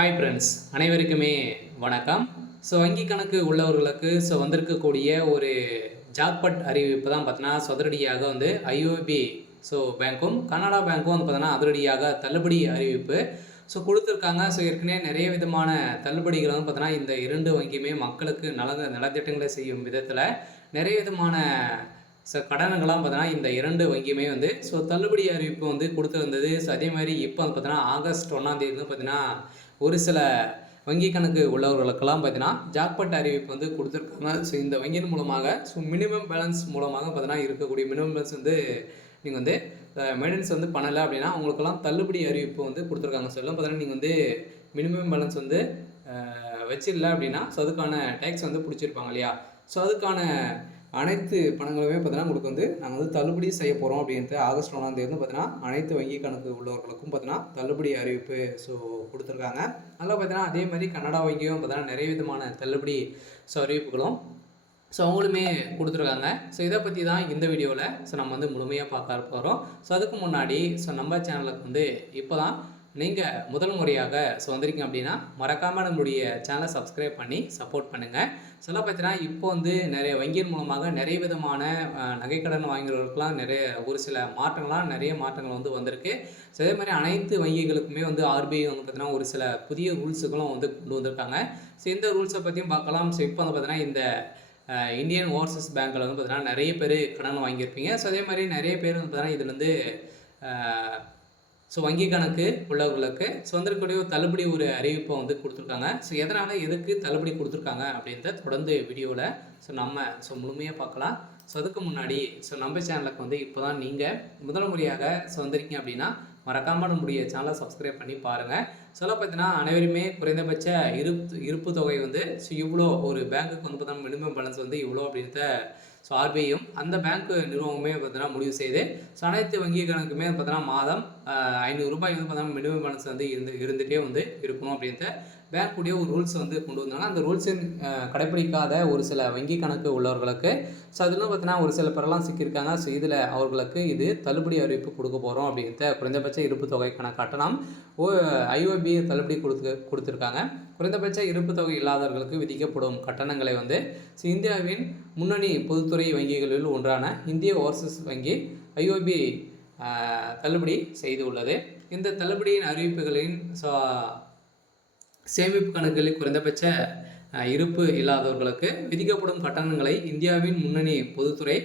Hi friends, அனைவருக்குமே வணக்கம். வங்கி கணக்கு உள்ளவர்களுக்கு வந்திருக்கக்கூடிய ஒரு ஜாக்பாட் அறிவிப்பு தான் பார்த்தீங்கன்னா, அதிரடியாக ஐஓபி பேங்க்கும், கனரா பேங்க்கும் பார்த்தீங்கன்னா, அதிரடியாக தள்ளுபடி அறிவிப்பு குடுத்துருக்காங்க. ஏற்கனவே நிறைய விதமான தள்ளுபடிகள் பார்த்தீங்கன்னா, இந்த 2 வங்கியுமே மக்களுக்கு நலத்திட்டங்களை செய்யும் விதத்தில நிறைய விதமான கடனுங்கள்லாம் பார்த்தீங்கன்னா, இந்த 2 வங்கியுமே தள்ளுபடி அறிவிப்பு குடுத்திருந்தது. அதே மாரி இப்போ பார்த்தீங்கன்னா, ஆகஸ்ட் 1ஆம் தேதி பார்த்தீங்கன்னா, ஒரு சில வங்கி கணக்கு உள்ளவர்களுக்கெல்லாம் பார்த்தீங்கன்னா, ஜாக்பாட் அறிவிப்பு குடுத்துருக்காங்க. இந்த வங்கியின் மூலமாக மினிமம் பேலன்ஸ் மூலமாக பார்த்தீங்கன்னா, இருக்கக்கூடிய மினிமம் பேலன்ஸ் நீங்க மெயின்டெனன்ஸ் பண்ணல அப்படின்னா, உங்களுக்கெல்லாம் தள்ளுபடி அறிவிப்பு குடுத்துருக்காங்க. எல்லாம் பார்த்தீங்கன்னா, நீங்க மினிமம் பேலன்ஸ் வச்சிரல அப்படின்னா, அதுக்கான டேக்ஸ் புடிச்சிருப்பாங்க இல்லையா? அதுக்கான அனைத்து பணங்களுமே பார்த்தீங்கன்னா, உங்களுக்கு நாங்கள் தள்ளுபடி செய்ய போகிறோம் அப்படின்ட்டு ஆகஸ்ட் 1ஆம் தேதி பார்த்தீங்கன்னா, அனைத்து வங்கி கணக்கு உள்ளவர்களுக்கும் பார்த்தீங்கன்னா, தள்ளுபடி அறிவிப்பு குடுத்துருக்காங்க. அதில் பார்த்தீங்கன்னா, அதே மாதிரி கனரா வங்கியும் பார்த்தீங்கன்னா, நிறைய விதமான தள்ளுபடி அறிவிப்புகளும் அவங்களுமே குடுத்துருக்காங்க. இதை பற்றி தான் இந்த வீடியோவில் நம்ம முழுமையாக பார்க்க போகிறோம். அதுக்கு முன்னாடி நம்ம சேனலுக்கு இப்போ தான் நீங்கள் முதல் முறையாக வந்திருக்கீங்க அப்படின்னா, மறக்காமல் நம்மளுடைய சேனலை சப்ஸ்கிரைப் பண்ணி சப்போர்ட் பண்ணுங்கள். பார்த்தீங்கன்னா, இப்போ நிறைய வங்கியின் மூலமாக நிறைய விதமான நகைக்கடன் வாங்குறவர்களுக்கெல்லாம் ஒரு சில நிறைய மாற்றங்கள் வந்திருக்கு. அதே மாதிரி அனைத்து வங்கிகளுக்குமே ஆர்பிஐ பார்த்தீங்கன்னா, ஒரு சில புதிய ரூல்ஸுகளும் கொண்டு வந்திருக்காங்க. இந்த ரூல்ஸை பற்றியும் பார்க்கலாம். இப்போ பார்த்தீங்கன்னா, இந்த இந்தியன் ஓவர்சீஸ் பேங்க்கில் பார்த்தீங்கன்னா, நிறைய பேர் கடன் வாங்கியிருப்பீங்க. அதே மாதிரி நிறைய பேர் பார்த்தீங்கன்னா, இதுலேருந்து வங்கி கணக்கு உள்ளவர்களுக்கு வந்திருக்கக்கூடிய தள்ளுபடி ஒரு அறிவிப்பை கொடுத்துருக்காங்க. எதனால் எதுக்கு தள்ளுபடி கொடுத்துருக்காங்க அப்படின்றத தொடர்ந்து வீடியோவில் நம்ம முழுமையாக பார்க்கலாம். அதுக்கு முன்னாடி நம்ம சேனலுக்கு இப்போ தான் நீங்கள் முதல் முறையாக வந்திருக்கீங்க அப்படின்னா, மறக்காமல் நம்முடைய சேனலை சப்ஸ்கிரைப் பண்ணி பாருங்கள். பார்த்தீங்கன்னா, அனைவருமே குறைந்தபட்ச இருப்பு தொகை இவ்வளோ ஒரு பேங்க்குக்கு பார்த்தீங்கன்னா, மினிமம் பேலன்ஸ் இவ்வளோ அப்படின்றத ஆர்பிஐயும் அந்த பேங்க் நிறுவனமே பார்த்தீங்கன்னா முடிவு செய்து அனைத்து வங்கி கணக்குமே பார்த்தீங்கன்னா மாதம் ₹500 பார்த்தீங்கன்னா மினிமம் பேலன்ஸ் இருந்துகிட்டே இருக்கணும் அப்படின்ட்டு பேங்க்குடைய ஒரு ரூல்ஸ் கொண்டு வந்தாங்க. அந்த ரூல்ஸை கடைப்பிடிக்காத ஒரு சில வங்கி கணக்கு உள்ளவர்களுக்கு அதில் பார்த்தீங்கன்னா ஒரு சில பேரெல்லாம் சிக்கியிருக்காங்க. இதில் அவர்களுக்கு இது தள்ளுபடி அறிவிப்பு கொடுக்க போகிறோம் அப்படின்ட்டு குறைந்தபட்ச இருப்பு தொகைக்கான கட்டணம் ஐஓபி தள்ளுபடி கொடுத்துருக்காங்க. குறைந்தபட்ச இருப்பு தொகை இல்லாதவர்களுக்கு விதிக்கப்படும் கட்டணங்களை இந்தியாவின் முன்னணி பொதுத்துறை வங்கிகளில் ஒன்றான இந்திய ஓவர்சீஸ் வங்கி ஐஓபி தள்ளுபடி செய்துள்ளது. இந்த தள்ளுபடியின் அறிவிப்புகளின் சேமிப்பு கணக்குகளில் குறைந்தபட்ச இருப்பு இல்லாதவர்களுக்கு விதிக்கப்படும் கட்டணங்களை இந்தியாவின் முன்னணி பொதுத்துறை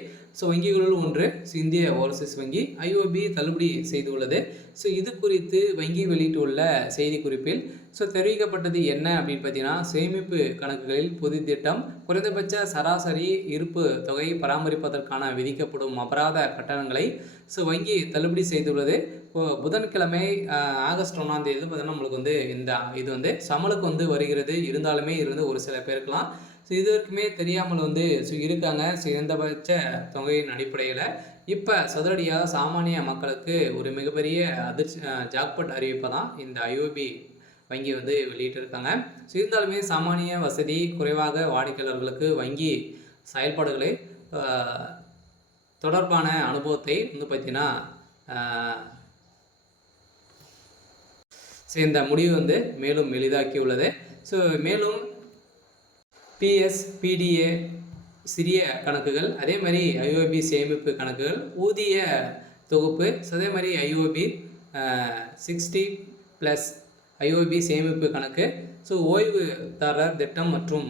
வங்கிகளுள் ஒன்று இந்திய ஓவர்சீஸ் வங்கி ஐஓபி தள்ளுபடி செய்துள்ளது. இது குறித்து வங்கி வெளியிட்டுள்ள செய்திக்குறிப்பில் தெரிவிக்கப்பட்டது என்ன அப்படின்னு பார்த்தீங்கன்னா, சேமிப்பு கணக்குகளில் பொது திட்டம் குறைந்தபட்ச சராசரி இருப்பு தொகை பராமரிப்பதற்கான விதிக்கப்படும் அபராத கட்டணங்களை வங்கி தள்ளுபடி செய்துள்ளது. புதன்கிழமை ஆகஸ்ட் 1ஆம் தேதி பார்த்தீங்கன்னா, நம்மளுக்கு இது சமலுக்கு வருகிறது. இருந்தாலுமே ஒரு சில பேருக்கெல்லாம் இது வரைக்குமே தெரியாமல் இருக்காங்க. குறைந்தபட்ச தொகையின் அடிப்படையில் இப்போ சதுரடியாக சாமானிய மக்களுக்கு ஒரு மிகப்பெரிய ஜாக்பாட் அறிவிப்பை தான் இந்த ஐஓபி வங்கி வெளியிட்டிருக்காங்க. இருந்தாலுமே சாமானிய வசதி குறைவாக வாடிக்கையாளர்களுக்கு வங்கி செயல்பாடுகளை தொடர்பான அனுபவத்தை பார்த்தீங்கன்னா இந்த முடிவு மேலும் எளிதாக்கியுள்ளது. மேலும் பிஎஸ், பிடிஏ சிறிய கணக்குகள், அதே மாதிரி ஐஓபி சேமிப்பு கணக்குகள், ஊதிய தொகுப்பு, அதே மாதிரி ஐஓபி 60+ ஐஓபி சேமிப்பு கணக்கு, ஓய்வுதாரர் திட்டம் மற்றும்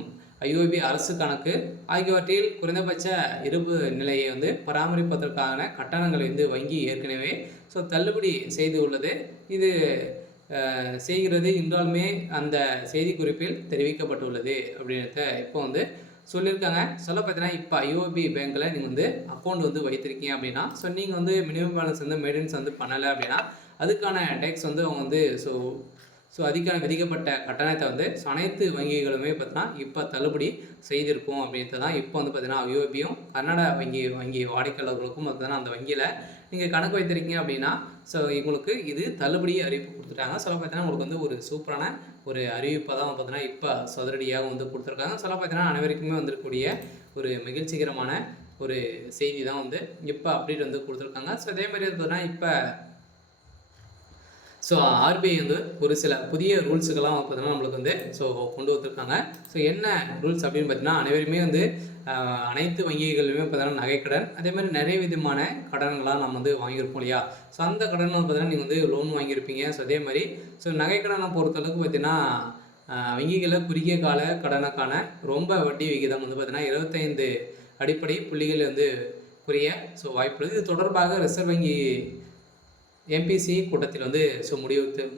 ஐஓபி அரசு கணக்கு ஆகியவற்றில் குறைந்தபட்ச இருப்பு நிலையை பராமரிப்பதற்கான கட்டணங்களை வங்கி ஏற்கனவே தள்ளுபடி செய்து உள்ளது. இது செய்கிறது என்றாலுமே அந்த செய்திக்குறிப்பில் தெரிவிக்கப்பட்டுள்ளது அப்படின்றத இப்போ சொல்லியிருக்காங்க. பார்த்தீங்கன்னா, இப்போ ஐஓபி பேங்க்கில் நீங்கள் அக்கௌண்ட் வைத்திருக்கீங்க அப்படின்னா, நீங்கள் மினிமம் பேலன்ஸ் மெயின்டெனன்ஸ் பண்ணலை அப்படின்னா, அதுக்கான டேக்ஸ் அவங்க அதுக்கான விதிக்கப்பட்ட கட்டணத்தை அனைத்து வங்கிகளுமே பார்த்தீங்கன்னா இப்போ தள்ளுபடி செய்திருக்கும் அப்படின்றது தான் இப்போ பார்த்தீங்கன்னா ஐஓபியும் கர்நாடகா வங்கி வாடிக்கையாளர்களுக்கும் பார்த்தீங்கன்னா அந்த வங்கியில் நீங்கள் கணக்கு வைத்திருக்கீங்க அப்படின்னா உங்களுக்கு இது தள்ளுபடி அறிவிப்பு கொடுத்துட்டாங்க. பார்த்தீங்கன்னா உங்களுக்கு ஒரு சூப்பரான ஒரு அறிவிப்பாக தான் பார்த்தீங்கன்னா இப்போ சதுரடியாக கொடுத்துருக்காங்க. பார்த்தீங்கன்னா அனைவருக்குமே வந்திருக்கக்கூடிய ஒரு மகிழ்ச்சிகரமான ஒரு செய்தி தான் இப்போ அப்டேட் கொடுத்துருக்காங்க. அதே மாதிரி பார்த்தீங்கன்னா இப்போ ஸோ ஆர்பிஐ வந்து ஒரு சில புதிய ரூல்ஸுக்கெல்லாம் பார்த்தீங்கன்னா நம்மளுக்கு வந்து கொண்டு வந்திருக்காங்க. ஸோ என்ன ரூல்ஸ் அப்படின்னு பார்த்தீங்கன்னா, அனைவருமே வந்து அனைத்து வங்கிகளிலுமே பார்த்தீங்கன்னா நகைக்கடன், அதேமாதிரி நிறைய விதமான கடன்கள்லாம் நம்ம வந்து வாங்கியிருப்போம் இல்லையா? ஸோ அந்த கடன் பார்த்தீங்கன்னா நீங்கள் வந்து லோன் வாங்கியிருப்பீங்க. ஸோ அதே மாதிரி நகைக்கடனை பொறுத்தளவுக்கு பார்த்தீங்கன்னா வங்கிகளில் குறுகிய கால கடனுக்கான ரொம்ப வட்டி விகிதம் வந்து பார்த்தீங்கன்னா 25 அடிப்படை புள்ளிகள் வந்து குறைய வாய்ப்புள்ளது. இது தொடர்பாக ரிசர்வ் வங்கி எம்பிசி கூட்டத்தில் வந்து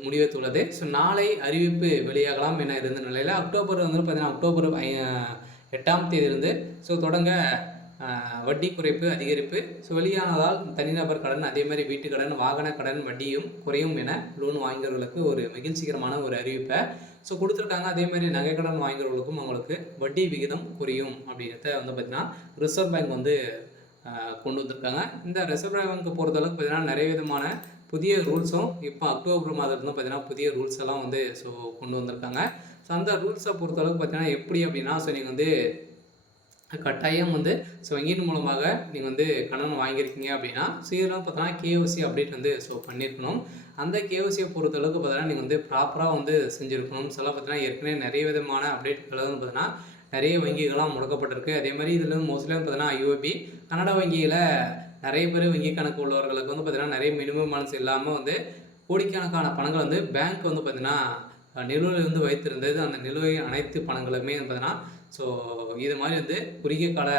முடிவெடுத்துள்ளது. நாளை அறிவிப்பு வெளியாகலாம் என இருந்த நிலையில் அக்டோபர் வந்து பார்த்தீங்கன்னா அக்டோபர் 8ஆம் தேதியிலிருந்து தொடங்க வட்டி குறைப்பு அதிகரிப்பு வெளியானதால் தனிநபர் கடன், அதே மாதிரி வீட்டு கடன், வாகன கடன் வட்டியும் குறையும் என லோன் வாங்கியவர்களுக்கு ஒரு மகிழ்ச்சிகரமான ஒரு அறிவிப்பை கொடுத்துருக்காங்க. அதே மாதிரி நகைக்கடன் வாங்கியவர்களுக்கும் அவங்களுக்கு வட்டி விகிதம் குறையும் அப்படின்றத வந்து பார்த்தீங்கன்னா ரிசர்வ் பேங்க் வந்து கொண்டு வந்திருக்காங்க. இந்த ரிசர்வ் பேங்கை பொறுத்தளவுக்கு பார்த்தீங்கன்னா நிறைய விதமான புதிய ரூல்ஸும் இப்போ அக்டோபர் மாதத்துலேருந்து பார்த்தீங்கன்னா புதிய ரூல்ஸ் எல்லாம் வந்து கொண்டு வந்திருக்காங்க. அந்த ரூல்ஸை பொறுத்தளவுக்கு பார்த்தீங்கன்னா எப்படி அப்படின்னா நீங்கள் வந்து கட்டாயம் வந்து வங்கியின் மூலமாக நீங்கள் வந்து கடன் வாங்கியிருக்கீங்க அப்படின்னா இதெல்லாம் பார்த்தீங்கன்னா கேஒசி அப்டேட் வந்து பண்ணியிருக்கணும். அந்த கேஒசியை பொறுத்தளவுக்கு பார்த்தீங்கன்னா நீங்கள் வந்து ப்ராப்பராக வந்து செஞ்சுருக்கணும். பார்த்தீங்கன்னா ஏற்கனவே நிறைய விதமான அப்டேட்கள் வந்து பார்த்தீங்கன்னா நிறைய வங்கிகள்லாம் முடக்கப்பட்டிருக்கு. அதே மாதிரி இதில் மோஸ்ட்லி பார்த்தீங்கன்னா ஐஓபி கனடா வங்கியில் நிறைய பேர் வங்கி கணக்கு உள்ளவர்களுக்கு வந்து பார்த்தீங்கன்னா நிறைய மினிமம் பேலன்ஸ் இல்லாமல் வந்து கோடிக்கணக்கான பணங்கள் வந்து பேங்க் வந்து பார்த்தீங்கன்னா நிலுவையில் வந்து வைத்திருந்தது. அந்த நிலுவை அனைத்து பணங்களுமே பார்த்தீங்கன்னா இது மாதிரி வந்து குறுகிய கால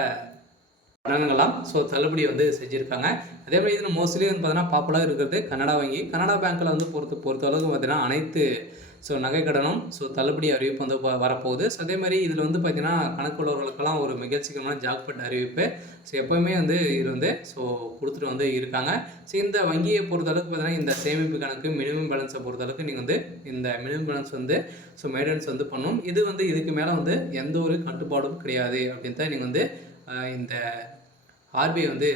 கடன்கள்லாம் தள்ளுபடி வந்து செஞ்சுருக்காங்க. அதே மாதிரி இதில் மோஸ்ட்லி வந்து பார்த்தீங்கன்னா பாப்புலராக இருக்கிறது கனடா வங்கி. கனடா பேங்க்கில் வந்து பொறுத்தளவுக்கு பார்த்தீங்கன்னா அனைத்து நகைக்கடனும் தள்ளுபடி அறிவிப்பு வந்து வரப்போகுது. அதே மாதிரி இதில் வந்து பார்த்தீங்கன்னா கணக்குள்ளவர்களுக்கெல்லாம் ஒரு மகிழ்ச்சிகரமான ஜாக்பாட் அறிவிப்பு எப்போவுமே வந்து இது வந்து கொடுத்துட்டு வந்து இருக்காங்க. இந்த வங்கியை பொறுத்தளவுக்கு பார்த்தீங்கன்னா இந்த சேமிப்பு கணக்கு மினிமம் பேலன்ஸை பொறுத்தளவுக்கு நீங்கள் வந்து இந்த மினிமம் பேலன்ஸ் வந்து மெயின்டெனன்ஸ் வந்து பண்ணணும். இது வந்து இதுக்கு மேலே வந்து எந்த ஒரு கட்டுப்பாடும் கிடையாது அப்படின்னு தான் நீங்கள் வந்து இந்த ஆர்பிஐ வந்து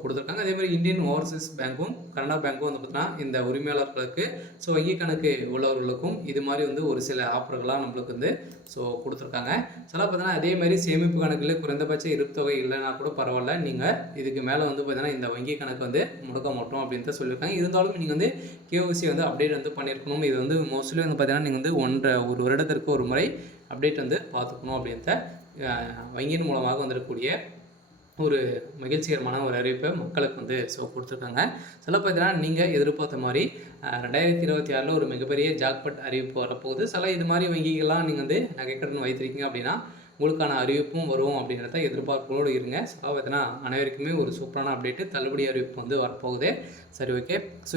கொடுத்துருக்காங்க. அதே மாதிரி இந்தியன் ஓவர்சீஸ் பேங்க்கும் கனடா பேங்க்கும் வந்து பார்த்தீங்கன்னா இந்த உரிமையாளர்களுக்கு வங்கி கணக்கு உள்ளவர்களுக்கும் இது மாதிரி வந்து ஒரு சில ஆஃபர்கள்லாம் நம்மளுக்கு வந்து கொடுத்துருக்காங்க. பார்த்தீங்கன்னா அதே மாதிரி சேமிப்பு கணக்கில் குறைந்தபட்ச இருப்பு தொகை இல்லைன்னா கூட பரவாயில்ல, நீங்கள் இதுக்கு மேலே வந்து பார்த்தீங்கன்னா இந்த வங்கி கணக்கு வந்து முடக்க மாட்டோம் அப்படின்னு தான் சொல்லியிருக்காங்க. இருந்தாலும் நீங்கள் வந்து கேஒசி வந்து அப்டேட் வந்து பண்ணியிருக்கணும். இது வந்து மோஸ்ட்லி வந்து பார்த்தீங்கன்னா நீங்கள் வந்து ஒரு வருடத்திற்கு ஒரு முறை அப்டேட் வந்து பார்த்துக்கணும் அப்படின்ற வங்கியின் மூலமாக வந்துடக்கூடிய ஒரு மகிழ்ச்சிகரமான ஒரு அறிவிப்பை மக்களுக்கு வந்து கொடுத்துருக்காங்க. பார்த்தீங்கன்னா நீங்கள் எதிர்பார்த்த மாதிரி 2026 ஒரு மிகப்பெரிய ஜாக்பாட் அறிவிப்பு வரப்போகுது. இது மாதிரி வங்கிகள்லாம் நீங்கள் வந்து நகைக்கடன் வைத்திருக்கீங்க அப்படின்னா உங்களுக்கான அறிவிப்பும் வரும் அப்படின்றத எதிர்பார்ப்போடு இருங்க. பார்த்தீங்கன்னா அனைவருக்குமே ஒரு சூப்பரான அப்டேட்டு தள்ளுபடி அறிவிப்பு வந்து வரப்போகுது. சரி, ஓகே.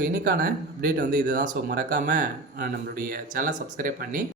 இன்றைக்கான அப்டேட் வந்து இதுதான். மறக்காமல் நம்மளுடைய சேனலை சப்ஸ்கிரைப் பண்ணி